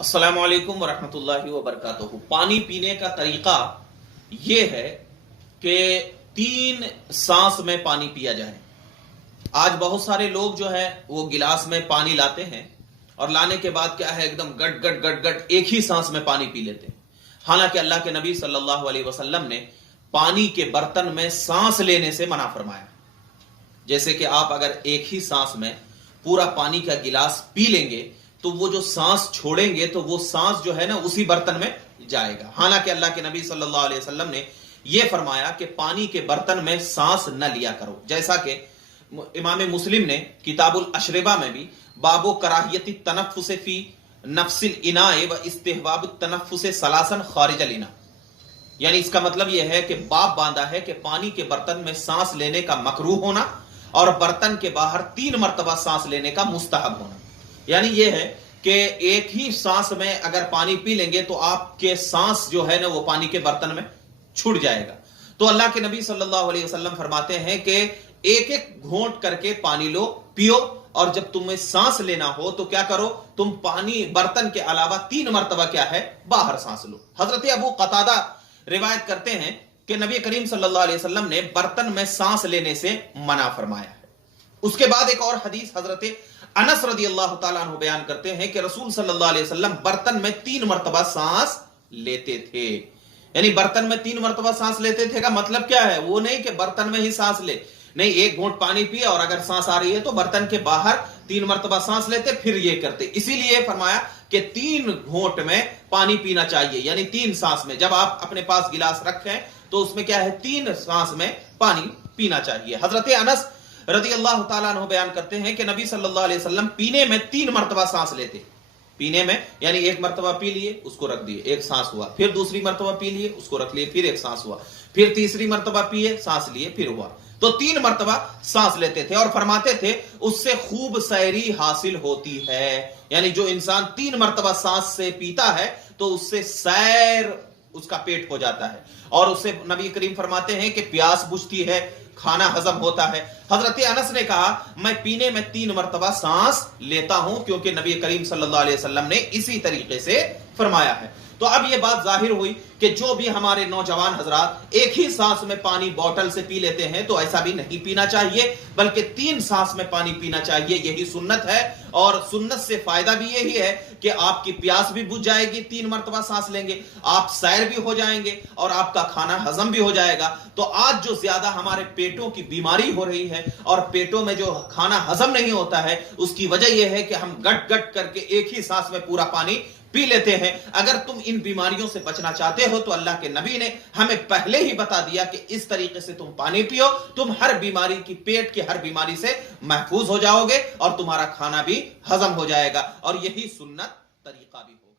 अस्सलाम वालेकुम वरहमतुल्लाहि वबरकातुहू। पानी पीने का तरीका यह है कि 3 सांस में पानी पिया जाए। आज बहुत सारे लोग जो है वो गिलास में पानी लाते हैं और लाने के बाद क्या है एकदम गट गट गट गट एक ही सांस में पानी पी लेते हैं। हालांकि अल्लाह के नबी सल्लल्लाहु अलैहि वसल्लम ने पानी के बर्तन में सांस लेने से मना फरमाया। जैसे कि आप अगर एक ही सांस में पूरा पानी का गिलास पी लेंगे तो वो जो सांस छोड़ेंगे तो वो सांस जो है ना उसी बर्तन में जाएगा। हालांकि अल्लाह के नबी सल्लल्लाहु अलैहि वसल्लम ने यह फरमाया कि पानी के बर्तन में सांस न लिया करो। जैसा कि इमाम मुस्लिम ने किताबुल अशरिबा में भी बाबो कराहियती तनफ्फुस फी नफ्सिल इनाए व इस्तिहबाब तनफ्फुस सलासन खारिजल इना, यानी इसका मतलब यह है कि बाब बांधा है कि पानी के बर्तन में सांस लेने का मकरूह होना और बर्तन के बाहर 3 मरतबा सांस लेने का मुस्तहब होना। यानी यह है कि एक ही सांस में अगर पानी पी लेंगे तो आपके सांस जो है ना वो पानी के बर्तन में छूट जाएगा। तो अल्लाह के नबी सल्लल्लाहु अलैहि वसल्लम फरमाते हैं कि एक एक घोंट करके पानी लो, पियो, और जब तुम्हें सांस लेना हो तो क्या करो, तुम पानी बर्तन के अलावा 3 मरतबा क्या है बाहर सांस लो। हजरत अबू कतादा रिवायत करते हैं कि नबी करीम सल्लल्लाहु अलैहि वसल्लम ने बर्तन में सांस लेने से मना फरमाया है। उसके बाद एक और हदीस हजरत अनस रदी अल्लाह तआला अन्हु बयान करते हैं कि रसूल सल्लल्लाहु अलैहि वसल्लम बर्तन में 3 मरतबा सांस लेते थे। यानी बर्तन में 3 मरतबा सांस लेते थे का मतलब क्या है, वो नहीं कि बर्तन में ही सांस ले, नहीं, एक घूंट पानी पिए और अगर सांस आ रही है तो बर्तन के बाहर 3 मरतबा सांस लेते फिर ये करते। इसीलिए फरमाया कि 3 घूंट में पानी पीना चाहिए, यानी 3 सांस में। जब आप अपने पास गिलास रखें तो उसमें क्या है 3 सांस में पानी पीना चाहिए। हजरत अनस रदी अल्लाह तआला अन्हु बयान करते हैं कि नबी सल्लल्लाहु अलैहि वसल्लम पीने में 3 मरतबा सांस लेते। पीने में यानी एक मरतबा पी लिए, उसको रख दिए, एक सांस हुआ, फिर दूसरी मरतबा पी लिए, उसको रख लिए, फिर एक सांस हुआ, फिर तीसरी मरतबा पिए, सांस लिए, फिर हुआ। तो 3 मरतबा सांस लेते थे और फरमाते थे उससे खूब सैरी हासिल होती है। यानी जो इंसान 3 मरतबा सांस से पीता है तो उससे सैर उसका पेट हो जाता है और उससे नबी करीम फरमाते हैं कि प्यास बुझती है, खाना हजम होता है। हजरत अनस ने कहा मैं पीने में 3 मरतबा सांस लेता हूं क्योंकि नबी करीम सल्लल्लाहु अलैहि वसल्लम ने इसी तरीके से फरमाया है। तो अब यह बात जाहिर हुई कि जो भी हमारे नौजवान हजरात एक ही सांस में पानी बोतल से पी लेते हैं तो ऐसा भी नहीं पीना चाहिए, बल्कि 3 सांस में पानी पीना चाहिए। यही सुन्नत है और सुन्नत से फायदा भी यही है कि आपकी प्यास भी बुझ जाएगी, 3 मरतबा सांस लेंगे, आप सैर भी हो जाएंगे और आपका खाना हजम भी हो जाएगा। तो आज जो ज्यादा हमारे पेटों की बीमारी हो रही है और पेटों में जो खाना हजम नहीं होता है उसकी वजह यह है कि हम गट गट करके एक ही सांस में पूरा पानी पी लेते हैं। अगर तुम इन बीमारियों से बचना चाहते हो तो अल्लाह के नबी ने हमें पहले ही बता दिया कि इस तरीके से तुम पानी पियो, तुम हर बीमारी की, पेट की हर बीमारी से महफूज हो जाओगे और तुम्हारा खाना भी हजम हो जाएगा और यही सुन्नत तरीका भी हो।